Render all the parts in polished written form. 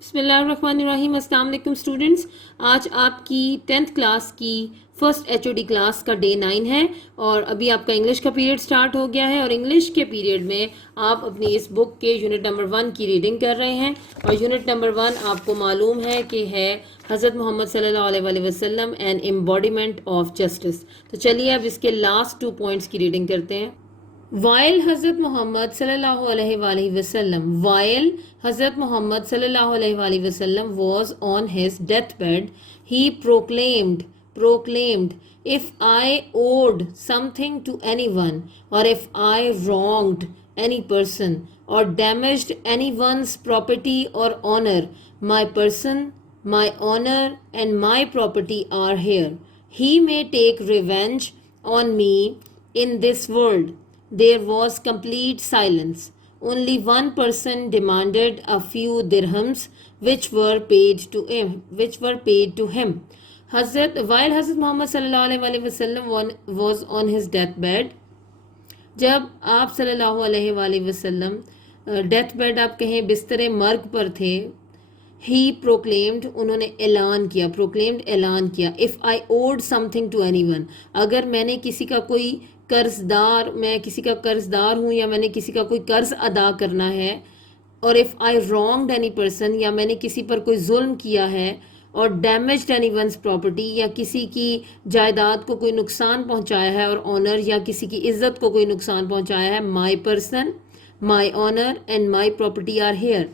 بسم اللہ الرحمن الرحیم. السلام علیکم اسٹوڈنٹس. آج آپ کی 10th کلاس کی first H O D class کا ڈے 9 ہے اور ابھی آپ کا انگلش کا پیریڈ سٹارٹ ہو گیا ہے اور انگلش کے پیریڈ میں آپ اپنی اس بک کے یونٹ نمبر 1 کی ریڈنگ کر رہے ہیں اور یونٹ نمبر 1 آپ کو معلوم ہے کہ ہے حضرت محمد صلی اللہ علیہ وآلہ وسلم اینڈ ایمبوڈیمنٹ آف جسٹس. تو چلیے اب اس کے لاسٹ 2 پوائنٹس کی ریڈنگ کرتے ہیں. While Hazrat Muhammad sallallahu alaihi wasallam, while Hazrat Muhammad sallallahu alaihi wasallam was on his deathbed, he proclaimed, if I owed something to anyone, or if I wronged any person, or damaged anyone's property or honor, my person, my honor, and my property are here. He may take revenge on me in this world. There was complete silence. Only one person demanded a few dirhams, which were paid to him. While Hazrat Muhammad sallallahu alaihi wasallam was on his deathbed, جب آپ صلی اللہ علیہ وآلہ وسلم death bed آپ کہیں بستر مرگ پر تھے، ہی پروکلیمڈ انہوں نے اعلان کیا if I owed something to anyone, اگر میں نے کسی کا کوئی میں کسی کا قرض دار ہوں یا میں نے کسی کا کوئی قرض ادا کرنا ہے، اور if I wronged any person, یا میں نے کسی پر کوئی ظلم کیا ہے، اور ڈیمیجڈ اینی ونس پراپرٹی، یا کسی کی جائیداد کو کوئی نقصان پہنچایا ہے، اور آنر یا کسی کی عزت کو کوئی نقصان پہنچایا ہے، my person, my honour and my property are here,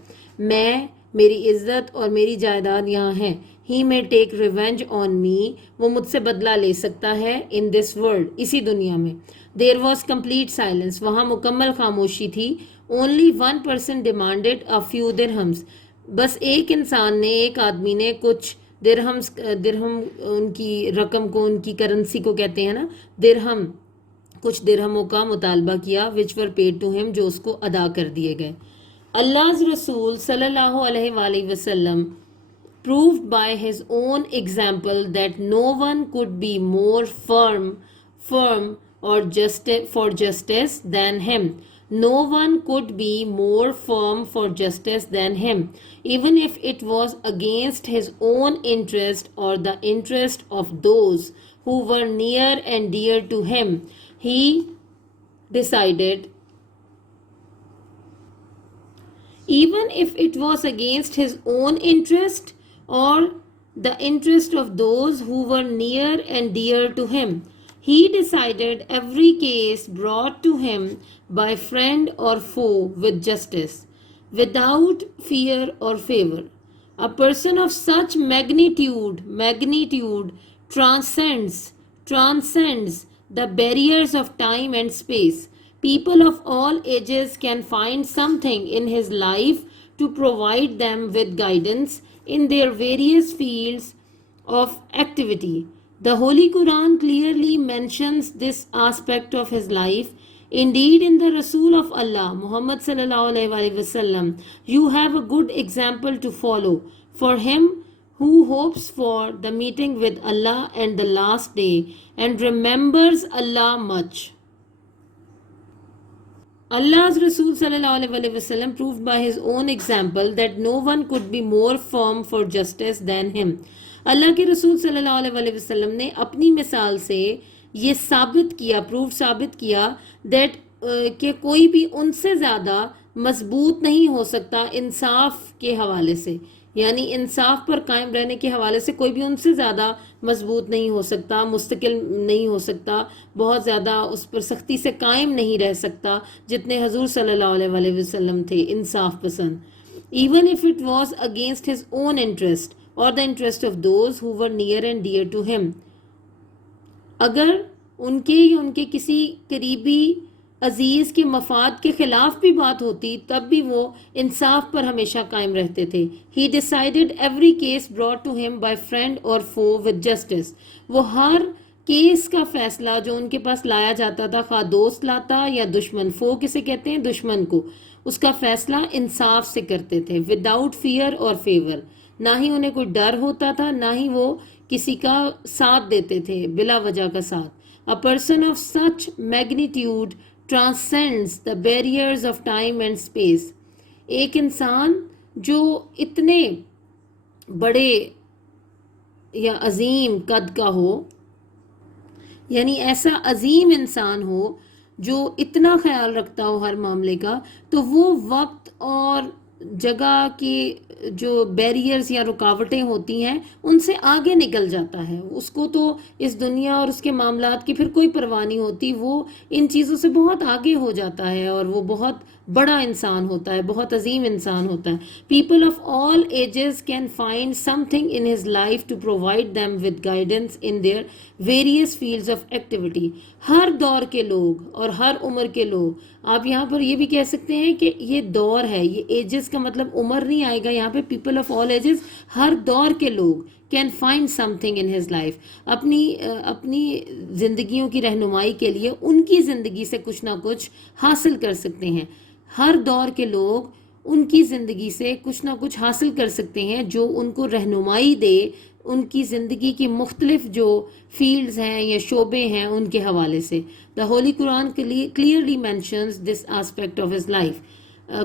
میری عزت اور میری جائیداد یہاں ہے. ہی میں ٹیک ریونج آن می، وہ مجھ سے بدلہ لے سکتا ہے، ان دس ورلڈ، اسی دنیا میں. دیر واز کمپلیٹ سائلنس، وہاں مکمل خاموشی تھی. Only one person demanded a few dirhams, بس ایک انسان نے، ایک آدمی نے کچھ درہم ان کی رقم کو، ان کی کرنسی کو کہتے ہیں نا درہم، کچھ درہموں کا مطالبہ کیا، وچ ور پیڈ ٹو ہم، جو اس کو ادا کر دیے گئے. Allah's Rasul sallallahu alaihi wasallam proved by his own example that no one could be more firm or for justice than him. No one could be more firm for justice than him, even if it was against his own interest or the interest of those who were near and dear to him. He decided, even if it was against his own interest or the interest of those who were near and dear to him. He decided every case brought to him by friend or foe with justice, without fear or favor. A person of such magnitude transcends the barriers of time and space. People of all ages can find something in his life to provide them with guidance in their various fields of activity. The Holy Quran clearly mentions this aspect of his life. Indeed, in the Rasul of Allah, Muhammad sallallahu alaihi wasallam, you have a good example to follow. For him who hopes for the meeting with Allah and the last day and remembers Allah much. Allah's Rasul sallallahu alaihi wasallam proved by his own example that no one could be more firm for justice than him. اللہ کے رسول صلی اللہ علیہ وسلم نے اپنی مثال سے یہ ثابت کیا that کہ کوئی بھی ان سے زیادہ مضبوط نہیں ہو سکتا انصاف کے حوالے سے، یعنی انصاف پر قائم رہنے کے حوالے سے کوئی بھی ان سے زیادہ مضبوط نہیں ہو سکتا، مستقل نہیں ہو سکتا، بہت زیادہ اس پر سختی سے قائم نہیں رہ سکتا جتنے حضور صلی اللہ علیہ وسلم تھے انصاف پسند. Even if it was against his own interest or the interest of those who were near and dear to him. اگر ان کے یا ان کے کسی قریبی عزیز کے مفاد کے خلاف بھی بات ہوتی تب بھی وہ انصاف پر ہمیشہ قائم رہتے تھے. He decided every case brought to him by friend or foe with justice. وہ ہر کیس کا فیصلہ جو ان کے پاس لایا جاتا تھا، خواہ دوست لاتا یا دشمن، فو کسے کہتے ہیں دشمن کو، اس کا فیصلہ انصاف سے کرتے تھے. Without fear or favor، نہ ہی انہیں کوئی ڈر ہوتا تھا، نہ ہی وہ کسی کا ساتھ دیتے تھے بلا وجہ کا ساتھ. A person of such magnitude transcends the barriers of time and space. ایک انسان جو اتنے بڑے یا عظیم قد کا ہو، یعنی ایسا عظیم انسان ہو جو اتنا خیال رکھتا ہو ہر معاملے کا، تو وہ وقت اور جگہ کی جو بیریئرز یا رکاوٹیں ہوتی ہیں ان سے آگے نکل جاتا ہے. اس کو تو اس دنیا اور اس کے معاملات کی پھر کوئی پرواہ نہیں ہوتی، وہ ان چیزوں سے بہت آگے ہو جاتا ہے اور وہ بہت بڑا انسان ہوتا ہے، بہت عظیم انسان ہوتا ہے. People of all ages can find something in his life to provide them with guidance in their various fields of activity. ہر دور کے لوگ اور ہر عمر کے لوگ، آپ یہاں پر یہ بھی کہہ سکتے ہیں کہ یہ دور ہے، یہ ایجز کا مطلب عمر نہیں آئے گا یہاں پہ. پیپل آف آل ایجز، ہر دور کے لوگ can find something in his life, اپنی زندگیوں کی رہنمائی کے لیے ان کی زندگی سے کچھ نہ کچھ حاصل کر سکتے ہیں. ہر دور کے لوگ ان کی زندگی سے کچھ نہ کچھ حاصل کر سکتے ہیں جو ان کو رہنمائی دے ان کی زندگی کی مختلف جو فیلڈز ہیں یا شعبے ہیں ان کے حوالے سے. The holy Quran clearly mentions this aspect of his life.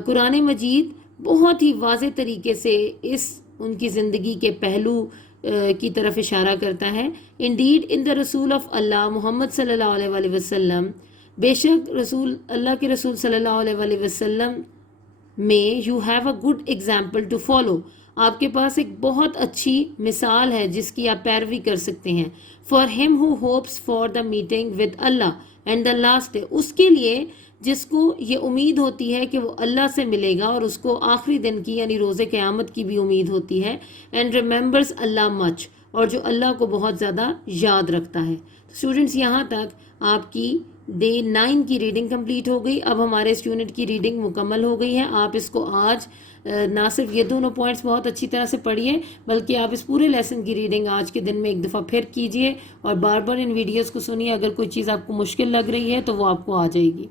قرآن مجید بہت ہی واضح طریقے سے ان کی زندگی کے پہلو کی طرف اشارہ کرتا ہے. انڈیڈ ان دا رسول آف اللہ محمد صلی اللہ علیہ وآلہ وسلم، بے شک اللہ کے رسول صلی اللہ علیہ وآلہ وسلم میں you have a good example to follow, آپ کے پاس ایک بہت اچھی مثال ہے جس کی آپ پیروی کر سکتے ہیں. For him who hopes for the meeting with Allah and the last day, اس کے لیے جس کو یہ امید ہوتی ہے کہ وہ اللہ سے ملے گا اور اس کو آخری دن کی یعنی روز قیامت کی بھی امید ہوتی ہے. اینڈ ریممبرز اللہ مچ، اور جو اللہ کو بہت زیادہ یاد رکھتا ہے. اسٹوڈنٹس، یہاں تک آپ کی ڈے 9 کی ریڈنگ کمپلیٹ ہو گئی. اب ہمارے اس یونٹ کی ریڈنگ مکمل ہو گئی ہے. آپ اس کو آج نہ صرف یہ دونوں پوائنٹس بہت اچھی طرح سے پڑھیے بلکہ آپ اس پورے لیسن کی ریڈنگ آج کے دن میں ایک دفعہ پھر کیجیے اور بار بار ان ویڈیوز کو سنیے. اگر کوئی چیز آپ کو مشکل لگ رہی ہے تو وہ آپ کو آ جائے گی.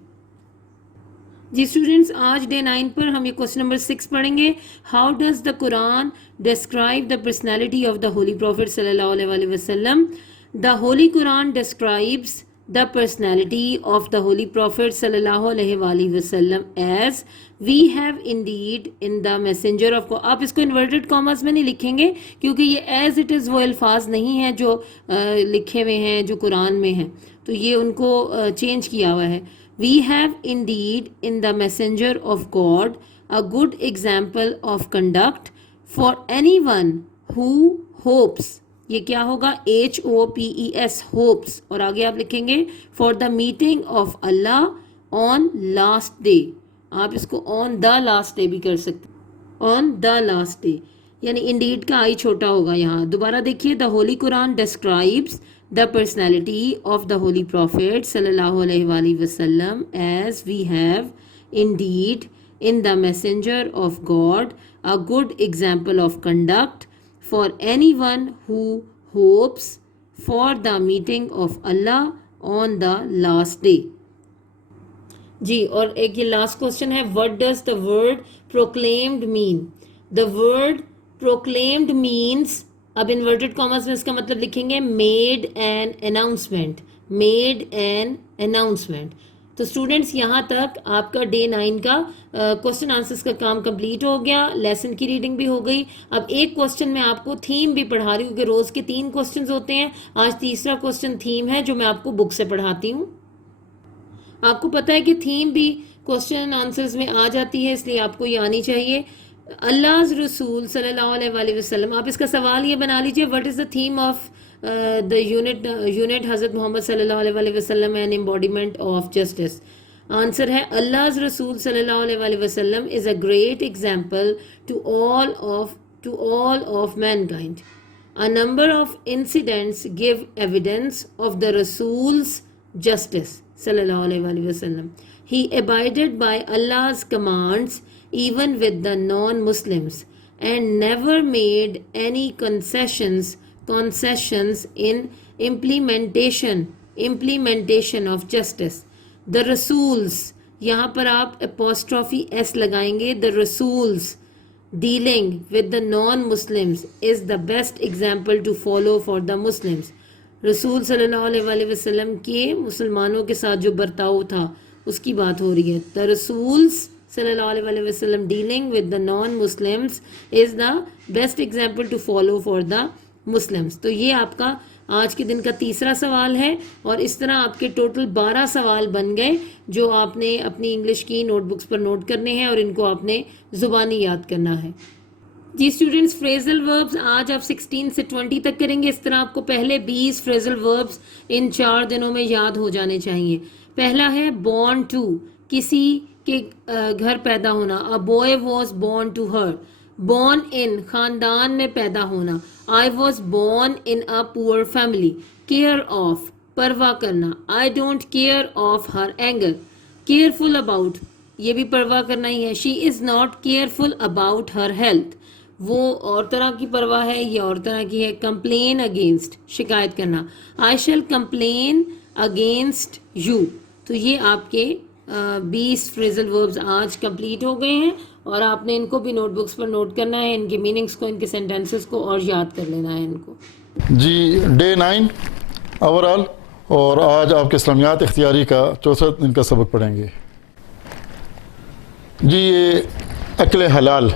جی اسٹوڈینٹس، آج ڈے 9 پر ہم یہ کوشچن نمبر 6 پڑھیں گے. How does the Quran describe the personality of the holy prophet صلی اللہ علیہ وآلہ وسلم؟ The holy Quran describes the personality of the holy prophet sallallahu alaihi وآلہ وسلم as we have indeed in the messenger of God. آپ اس کو inverted commas میں نہیں لکھیں گے کیونکہ یہ as it is وہ الفاظ نہیں ہیں جو لکھے ہوئے ہیں جو قرآن میں ہیں، تو یہ ان کو چینج کیا ہوا ہے. we have indeed in the messenger of God a good example of conduct for anyone who hopes. یہ کیا ہوگا؟ HOPES ہوپس، اور آگے آپ لکھیں گے for the meeting of Allah on last day. آپ اس کو آن دا لاسٹ ڈے بھی کر سکتے ہیں، آن دا لاسٹ ڈے، یعنی انڈیڈ کا آئی چھوٹا ہوگا یہاں. دوبارہ دیکھیے، the holy Quran describes the personality of the holy prophet صلی اللہ علیہ وآلہ وسلم as we have indeed in the messenger of God a good example of conduct for anyone who hopes for the meeting of Allah on the last day. جی، اور ایک یہ last question ہے، what does the word proclaimed mean? The word proclaimed means، اب inverted commas میں اس کا مطلب لکھیں گے made an announcement. made an announcement. تو اسٹوڈینٹس، یہاں تک آپ کا ڈے 9 کا کوشچن آنسرس کا کام کمپلیٹ ہو گیا، لیسن کی ریڈنگ بھی ہو گئی. اب ایک کوشچن میں آپ کو تھیم بھی پڑھا رہی ہوں کہ روز کے 3 کوشچنز ہوتے ہیں. آج تیسرا کوشچن تھیم ہے جو میں آپ کو بک سے پڑھاتی ہوں. آپ کو پتہ ہے کہ تھیم بھی کوشچن آنسرز میں آ جاتی ہے، اس لیے آپ کو یہ آنی چاہیے. اللہ رسول صلی اللہ علیہ وآلہ وسلم، آپ اس کا سوال یہ بنا لیجئے، what is the theme of the unit حضرت محمد صلی اللہ علیہ وآلہ وسلم and embodiment of justice. Answer ہے Allah's رسول صلی اللہ علیہ وآلہ وسلم is a great example to all of mankind. A number of incidents give evidence of the Rasul's justice صلی اللہ علیہ وآلہ وسلم. He abided by Allah's commands even with the non-Muslims and never made any concessions in implementation of justice. The Rasuls، یہاں پر آپ apostrophe s لگائیں گے. The Rasuls dealing with the non-Muslims is the best example to follow for the Muslims. رسول صلی اللہ علیہ وآلہ وسلم کے مسلمانوں کے ساتھ جو برتاؤ تھا اس کی بات ہو رہی ہے. The Rasuls sallallahu alaihi wasallam dealing with the non-Muslims is the best example to follow for the Muslims. تو یہ آپ کا آج کے دن کا تیسرا سوال ہے، اور اس طرح آپ کے ٹوٹل 12 سوال بن گئے جو آپ نے اپنی انگلش کی نوٹ بکس پر نوٹ کرنے ہیں اور ان کو آپ نے زبانی یاد کرنا ہے. جی اسٹوڈینٹس، فریزل وربز آج آپ 16 سے 20 تک کریں گے. اس طرح آپ کو پہلے 20 فریزل وربز ان 4 دنوں میں یاد ہو جانے چاہیے. پہلا ہے born to، کسی کے گھر پیدا ہونا. A boy was born to her. born in، خاندان میں پیدا ہونا. I was born in a poor family. care of، پرواہ کرنا. I don't care of her anger. careful about، یہ بھی پرواہ کرنا ہی ہے. she is not careful about her health. وہ اور طرح کی پرواہ ہے، یہ اور طرح کی ہے. complain against، شکایت کرنا. I shall complain against you. تو یہ آپ کے 20 فریزل وربز آج کمپلیٹ ہو گئے ہیں، اور آپ نے ان کو بھی نوٹ بکس پر نوٹ کرنا ہے، ان کے میننگز کو، ان کے سینٹینسز کو، اور یاد کر لینا ہے ان کو. جی ڈے 9 اوور آل، اور آج آپ کے اسلامیات اختیاری کا 64 دن کا سبق پڑھیں گے. جی یہ اکل حلال،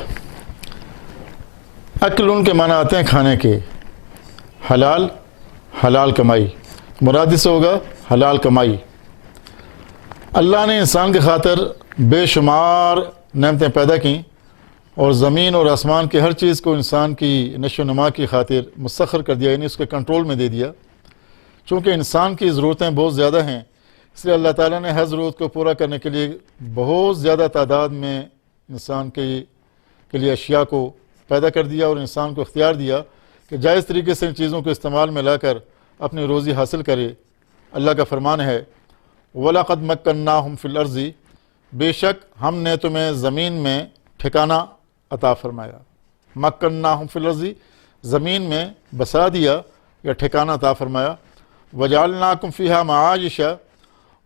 اکل ان کے معنی آتے ہیں کھانے کے. حلال، حلال کمائی، مراد سے ہوگا حلال کمائی. اللہ نے انسان کی خاطر بے شمار نعمتیں پیدا کیں، اور زمین اور آسمان کی ہر چیز کو انسان کی نشو و نما کی خاطر مسخر کر دیا، یعنی اس کے کنٹرول میں دے دیا. چونکہ انسان کی ضرورتیں بہت زیادہ ہیں، اس لیے اللہ تعالیٰ نے ہر ضرورت کو پورا کرنے کے لیے بہت زیادہ تعداد میں انسان کے لیے اشیاء کو پیدا کر دیا، اور انسان کو اختیار دیا کہ جائز طریقے سے ان چیزوں کو استعمال میں لا کر اپنی روزی حاصل کرے. اللہ کا فرمان ہے وَلَقَدْ مَكَّنَّاهُمْ فِي الْأَرْضِ، بے شک ہم نے تمہیں زمین میں ٹھکانہ عطا فرمایا. مَكَّنَّاهُمْ فِي الْأَرْضِ، زمین میں بسا دیا یا ٹھکانہ عطا فرمایا. وَجَعَلْنَاكُمْ فِيهَا مَعَايِشَ،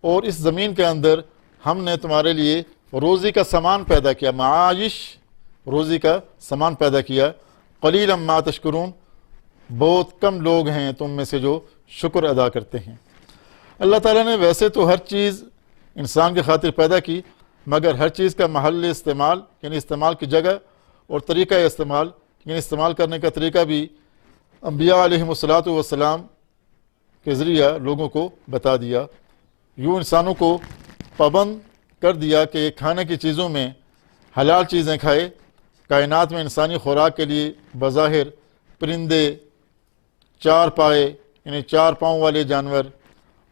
اور اس زمین کے اندر ہم نے تمہارے لیے روزی کا سامان پیدا کیا. معاش، روزی کا سامان پیدا کیا. قلیلا ما تشکرون، بہت کم لوگ ہیں تم میں سے جو شکر ادا کرتے ہیں. اللہ تعالیٰ نے ویسے تو ہر چیز انسان کی خاطر پیدا کی، مگر ہر چیز کا محل استعمال، یعنی استعمال کی جگہ اور طریقہ استعمال، یعنی استعمال کرنے کا طریقہ بھی انبیاء علیہم الصلاۃ والسلام کے ذریعہ لوگوں کو بتا دیا. یوں انسانوں کو پابند کر دیا کہ کھانے کی چیزوں میں حلال چیزیں کھائے. کائنات میں انسانی خوراک کے لیے بظاہر پرندے، 4 پائے یعنی 4 پاؤں والے جانور،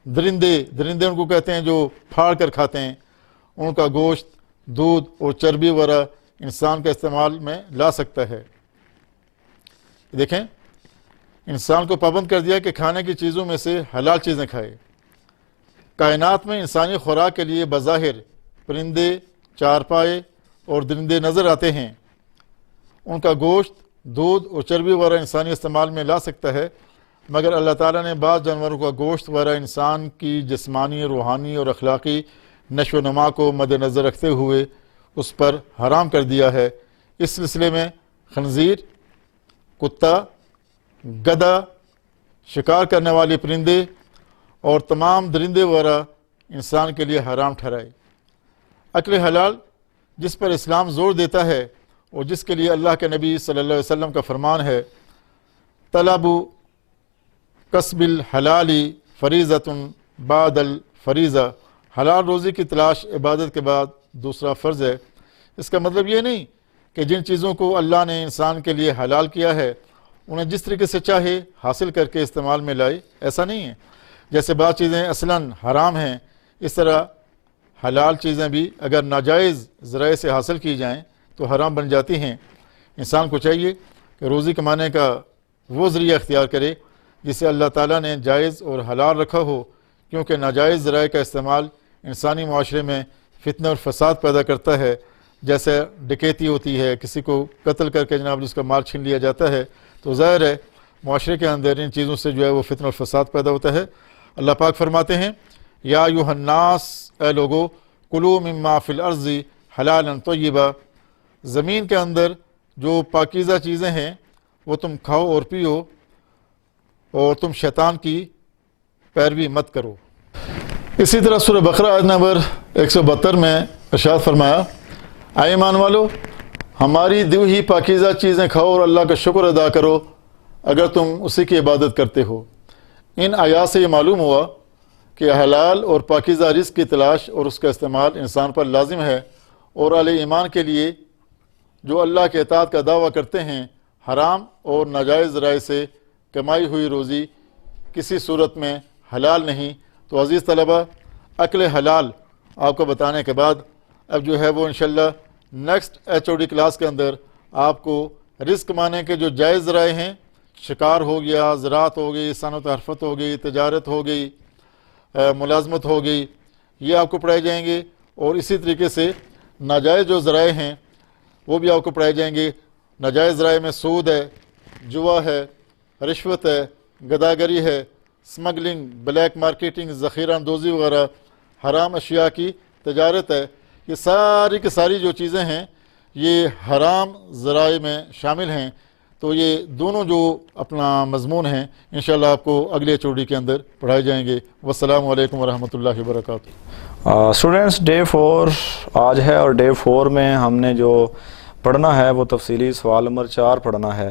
درندے ان کو کہتے ہیں جو پھاڑ کر کھاتے ہیں، ان کا گوشت، دودھ اور چربی وغیرہ انسان کے استعمال میں لا سکتا ہے. دیکھیں انسان کو پابند کر دیا کہ کھانے کی چیزوں میں سے حلال چیزیں کھائے. کائنات میں انسانی خوراک کے لیے بظاہر پرندے، 4 پائے اور درندے نظر آتے ہیں. ان کا گوشت، دودھ اور چربی وغیرہ انسانی استعمال میں لا سکتا ہے، مگر اللہ تعالیٰ نے بعض جانوروں کا گوشت وغیرہ انسان کی جسمانی، روحانی اور اخلاقی نشو و نما کو مد نظر رکھتے ہوئے اس پر حرام کر دیا ہے. اس سلسلے میں خنزیر، کتا، گدھا، شکار کرنے والے پرندے اور تمام درندے وغیرہ انسان کے لیے حرام ٹھہرائے. اکل حلال جس پر اسلام زور دیتا ہے اور جس کے لیے اللہ کے نبی صلی اللہ علیہ وسلم کا فرمان ہے طلب کسب الحلال فریضۃ بعد الفریضہ، حلال روزی کی تلاش عبادت کے بعد دوسرا فرض ہے. اس کا مطلب یہ نہیں کہ جن چیزوں کو اللہ نے انسان کے لیے حلال کیا ہے انہیں جس طریقے سے چاہے حاصل کر کے استعمال میں لائے، ایسا نہیں ہے. جیسے بعض چیزیں اصلاً حرام ہیں، اس طرح حلال چیزیں بھی اگر ناجائز ذرائع سے حاصل کی جائیں تو حرام بن جاتی ہیں. انسان کو چاہیے کہ روزی کمانے کا وہ ذریعہ اختیار کرے جسے اللہ تعالیٰ نے جائز اور حلال رکھا ہو، کیونکہ ناجائز ذرائع کا استعمال انسانی معاشرے میں فتنہ اور فساد پیدا کرتا ہے. جیسے ڈکیتی ہوتی ہے، کسی کو قتل کر کے جناب اس کا مال چھین لیا جاتا ہے، تو ظاہر ہے معاشرے کے اندر ان چیزوں سے جو ہے وہ فتنہ اور فساد پیدا ہوتا ہے. اللہ پاک فرماتے ہیں یا ایھا الناس، اے لوگو، کلوا مما فی الارض حلالا طیبا، زمین کے اندر جو پاکیزہ چیزیں ہیں وہ تم کھاؤ اور پیو، اور تم شیطان کی پیروی مت کرو. اسی طرح سورہ بقرہ آیت نمبر 172 میں ارشاد فرمایا اے ایمان والو، ہماری دی ہوئی پاکیزہ چیزیں کھاؤ اور اللہ کا شکر ادا کرو اگر تم اسی کی عبادت کرتے ہو۔ ان آیات سے یہ معلوم ہوا کہ حلال اور پاکیزہ رزق کی تلاش اور اس کا استعمال انسان پر لازم ہے، اور اہل ایمان کے لیے جو اللہ کے اطاعت کا دعویٰ کرتے ہیں حرام اور ناجائز ذرائع سے کمائی ہوئی روزی کسی صورت میں حلال نہیں۔ تو عزیز طلبہ، اکل حلال آپ کو بتانے کے بعد اب جو ہے وہ انشاءاللہ نیکسٹ HOD کلاس کے اندر آپ کو رزق کمانے کے جو جائز ذرائع ہیں، شکار ہو گیا، زراعت ہو گئی، صنعت حرفت ہو گئی، تجارت ہو گئی، ملازمت ہو گئی، یہ آپ کو پڑھائے جائیں گے، اور اسی طریقے سے ناجائز جو ذرائع ہیں وہ بھی آپ کو پڑھائے جائیں گے۔ ناجائز ذرائع میں سود ہے، جوا ہے، رشوت ہے، گداگری ہے، سمگلنگ، بلیک مارکیٹنگ، ذخیرہ اندوزی وغیرہ، حرام اشیاء کی تجارت ہے۔ یہ ساری کی ساری جو چیزیں ہیں یہ حرام ذرائع میں شامل ہیں۔ تو یہ دونوں جو اپنا مضمون ہیں انشاءاللہ آپ کو اگلے HOD کے اندر پڑھائے جائیں گے۔ والسلام علیکم ورحمۃ اللہ وبرکاتہ۔ اسٹوڈینٹس، ڈے 4 آج ہے، اور ڈے 4 میں ہم نے جو پڑھنا ہے وہ تفصیلی سوال نمبر 4 پڑھنا ہے۔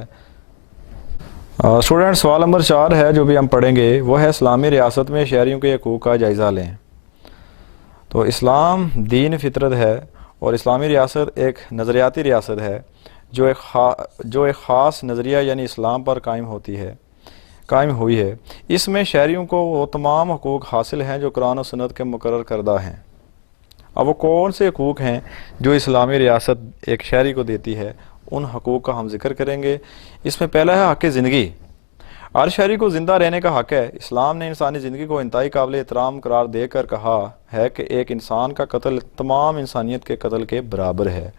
اسٹوڈینٹ، سوال نمبر 4 ہے جو بھی ہم پڑھیں گے وہ ہے اسلامی ریاست میں شہریوں کے حقوق کا جائزہ لیں۔ تو اسلام دین فطرت ہے، اور اسلامی ریاست ایک نظریاتی ریاست ہے جو ایک خاص نظریہ یعنی اسلام پر قائم ہوئی ہے۔ اس میں شہریوں کو وہ تمام حقوق حاصل ہیں جو قرآن و سنت کے مقرر کردہ ہیں۔ اب وہ کون سے حقوق ہیں جو اسلامی ریاست ایک شہری کو دیتی ہے، ان حقوق کا ہم ذکر کریں گے۔ اس میں پہلا ہے حق زندگی۔ ہر شہری کو زندہ رہنے کا حق ہے۔ اسلام نے انسانی زندگی کو انتہائی قابل احترام قرار دے کر کہا ہے کہ ایک انسان کا قتل تمام انسانیت کے قتل کے برابر ہے۔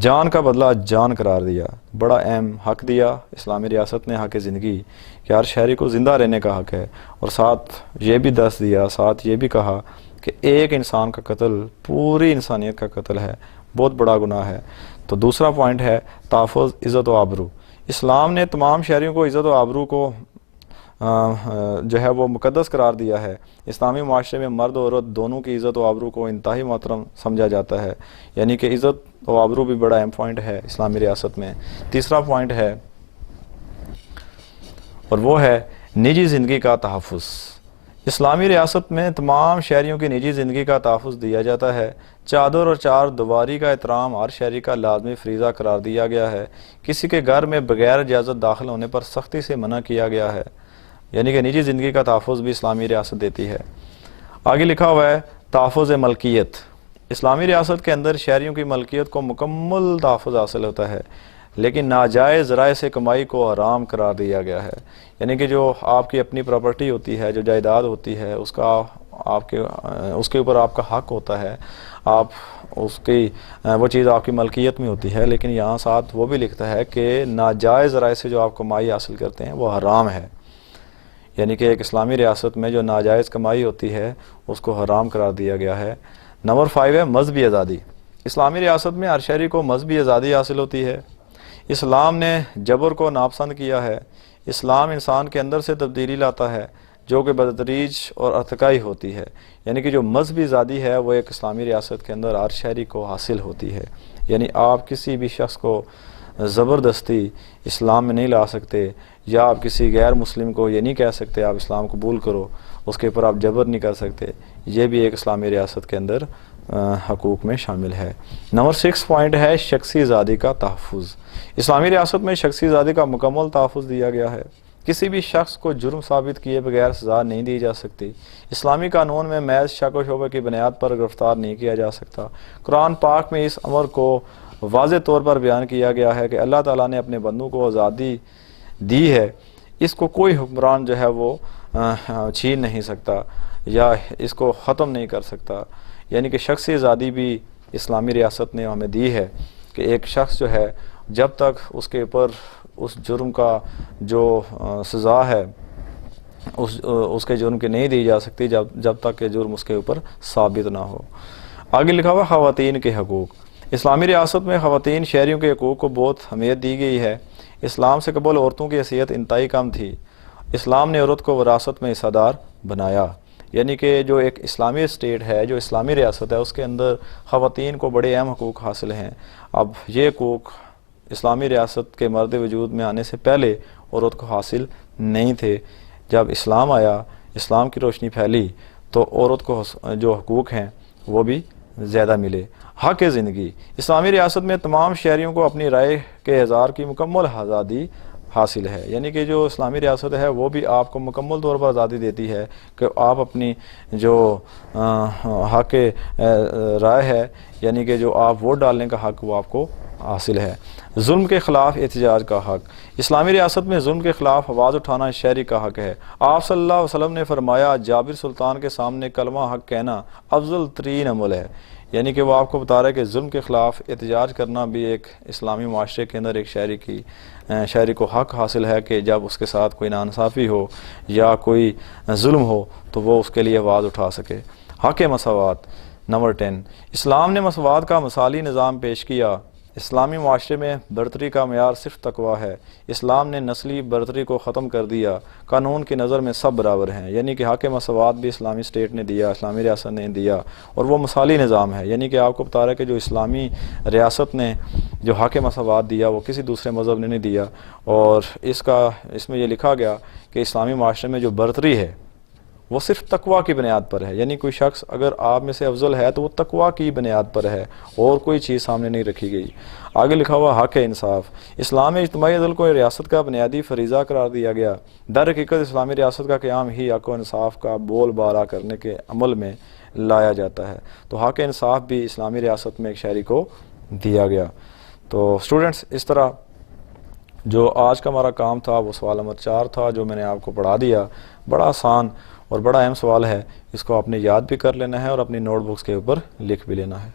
جان کا بدلہ جان قرار دیا، بڑا اہم حق دیا اسلامی ریاست نے، حق زندگی، کہ ہر شہری کو زندہ رہنے کا حق ہے، اور ساتھ یہ بھی دس دیا، ساتھ یہ بھی کہا کہ ایک انسان کا قتل پوری انسانیت کا قتل ہے، بہت بڑا گناہ ہے۔ تو دوسرا پوائنٹ ہے تحفظ عزت و آبرو۔ اسلام نے تمام شہریوں کو عزت و آبرو کو جو ہے وہ مقدس قرار دیا ہے۔ اسلامی معاشرے میں مرد و عورت دونوں کی عزت و آبرو کو انتہائی محترم سمجھا جاتا ہے، یعنی کہ عزت و آبرو بھی بڑا اہم پوائنٹ ہے اسلامی ریاست میں۔ تیسرا پوائنٹ ہے، اور وہ ہے نجی زندگی کا تحفظ۔ اسلامی ریاست میں تمام شہریوں کی نجی زندگی کا تحفظ دیا جاتا ہے۔ چادر اور چار دیواری کا احترام ہر شہری کا لازمی فریضہ قرار دیا گیا ہے۔ کسی کے گھر میں بغیر اجازت داخل ہونے پر سختی سے منع کیا گیا ہے، یعنی کہ نجی زندگی کا تحفظ بھی اسلامی ریاست دیتی ہے۔ آگے لکھا ہوا ہے تحفظ ملکیت۔ اسلامی ریاست کے اندر شہریوں کی ملکیت کو مکمل تحفظ حاصل ہوتا ہے، لیکن ناجائز ذرائع سے کمائی کو حرام قرار دیا گیا ہے، یعنی کہ جو آپ کی اپنی پراپرٹی ہوتی ہے، جو جائیداد ہوتی ہے، اس کے اوپر آپ کا حق ہوتا ہے، آپ اس کی وہ چیز آپ کی ملکیت میں ہوتی ہے، لیکن یہاں ساتھ وہ بھی لکھتا ہے کہ ناجائز ذرائع سے جو آپ کمائی حاصل کرتے ہیں وہ حرام ہے، یعنی کہ ایک اسلامی ریاست میں جو ناجائز کمائی ہوتی ہے اس کو حرام قرار دیا گیا ہے۔ نمبر 5 ہے مذہبی آزادی۔ اسلامی ریاست میں ہر شہری کو مذہبی آزادی حاصل ہوتی ہے۔ اسلام نے جبر کو ناپسند کیا ہے۔ اسلام انسان کے اندر سے تبدیلی لاتا ہے جو کہ بتدریج اور ارتقائی ہوتی ہے، یعنی کہ جو مذہبی آزادی ہے وہ ایک اسلامی ریاست کے اندر ہر شہری کو حاصل ہوتی ہے، یعنی آپ کسی بھی شخص کو زبردستی اسلام میں نہیں لا سکتے، یا آپ کسی غیر مسلم کو یہ نہیں کہہ سکتے آپ اسلام قبول کرو، اس کے اوپر آپ جبر نہیں کر سکتے۔ یہ بھی ایک اسلامی ریاست کے اندر حقوق میں شامل ہے۔ نمبر 6 پوائنٹ ہے شخصی آزادی کا تحفظ۔ اسلامی ریاست میں شخصی آزادی کا مکمل تحفظ دیا گیا ہے۔ کسی بھی شخص کو جرم ثابت کیے بغیر سزا نہیں دی جا سکتی۔ اسلامی قانون میں محض شک و شبہ کی بنیاد پر گرفتار نہیں کیا جا سکتا۔ قرآن پاک میں اس امر کو واضح طور پر بیان کیا گیا ہے کہ اللہ تعالیٰ نے اپنے بندوں کو آزادی دی ہے، اس کو کوئی حکمران جو ہے وہ چھین نہیں سکتا یا اس کو ختم نہیں کر سکتا، یعنی کہ شخصی آزادی بھی اسلامی ریاست نے ہمیں دی ہے کہ ایک شخص جو ہے جب تک اس کے اوپر اس جرم کا جو سزا ہے اس کے جرم کی نہیں دی جا سکتی جب تک کہ جرم اس کے اوپر ثابت نہ ہو۔ آگے لکھا ہوا خواتین کے حقوق۔ اسلامی ریاست میں خواتین شہریوں کے حقوق کو بہت اہمیت دی گئی ہے۔ اسلام سے قبل عورتوں کی حیثیت انتہائی کم تھی۔ اسلام نے عورت کو وراثت میں حصہ دار بنایا۔ یعنی کہ جو ایک اسلامی اسٹیٹ ہے، جو اسلامی ریاست ہے، اس کے اندر خواتین کو بڑے اہم حقوق حاصل ہیں۔ اب یہ حقوق اسلامی ریاست کے مرد وجود میں آنے سے پہلے عورت کو حاصل نہیں تھے۔ جب اسلام آیا، اسلام کی روشنی پھیلی، تو عورت کو جو حقوق ہیں وہ بھی زیادہ ملے۔ حق زندگی، اسلامی ریاست میں تمام شہریوں کو اپنی رائے کے اظہار کی مکمل آزادی حاصل ہے، یعنی کہ جو اسلامی ریاست ہے وہ بھی آپ کو مکمل طور پر آزادی دیتی ہے کہ آپ اپنی جو حق رائے ہے، یعنی کہ جو آپ ووٹ ڈالنے کا حق، وہ آپ کو حاصل ہے۔ ظلم کے خلاف احتجاج کا حق، اسلامی ریاست میں ظلم کے خلاف آواز اٹھانا شہری کا حق ہے۔ آپ صلی اللہ علیہ وسلم نے فرمایا، جابر سلطان کے سامنے کلمہ حق کہنا افضل ترین عمل ہے، یعنی کہ وہ آپ کو بتا رہا ہے کہ ظلم کے خلاف احتجاج کرنا بھی ایک اسلامی معاشرے کے اندر ایک شہری کو حق حاصل ہے کہ جب اس کے ساتھ کوئی ناانصافی ہو یا کوئی ظلم ہو تو وہ اس کے لیے آواز اٹھا سکے۔ حق مساوات، نمبر 10، اسلام نے مساوات کا مثالی نظام پیش کیا۔ اسلامی معاشرے میں برتری کا معیار صرف تقوی ہے۔ اسلام نے نسلی برتری کو ختم کر دیا، قانون کی نظر میں سب برابر ہیں، یعنی کہ حق مساوات بھی اسلامی اسٹیٹ نے دیا، اسلامی ریاست نے دیا، اور وہ مثالی نظام ہے، یعنی کہ آپ کو بتا رہا ہے کہ جو اسلامی ریاست نے جو حق مساوات دیا وہ کسی دوسرے مذہب نے نہیں دیا، اور اس میں یہ لکھا گیا کہ اسلامی معاشرے میں جو برتری ہے وہ صرف تقوی کی بنیاد پر ہے، یعنی کوئی شخص اگر آپ میں سے افضل ہے تو وہ تقوی کی بنیاد پر ہے اور کوئی چیز سامنے نہیں رکھی گئی۔ آگے لکھا ہوا حق انصاف، اسلام میں اجتماعی عدل کو ریاست کا بنیادی فریضہ قرار دیا گیا۔ در حقیقت اسلامی ریاست کا قیام ہی حق و انصاف کا بول بالا کرنے کے عمل میں لایا جاتا ہے، تو حق انصاف بھی اسلامی ریاست میں ایک شہری کو دیا گیا۔ تو اسٹوڈنٹس، اس طرح جو آج کا ہمارا کام تھا وہ سوال نمبر 4 تھا جو میں نے آپ کو پڑھا دیا۔ بڑا آسان اور بڑا اہم سوال ہے، اس کو آپ نے یاد بھی کر لینا ہے اور اپنی نوٹ بکس کے اوپر لکھ بھی لینا ہے۔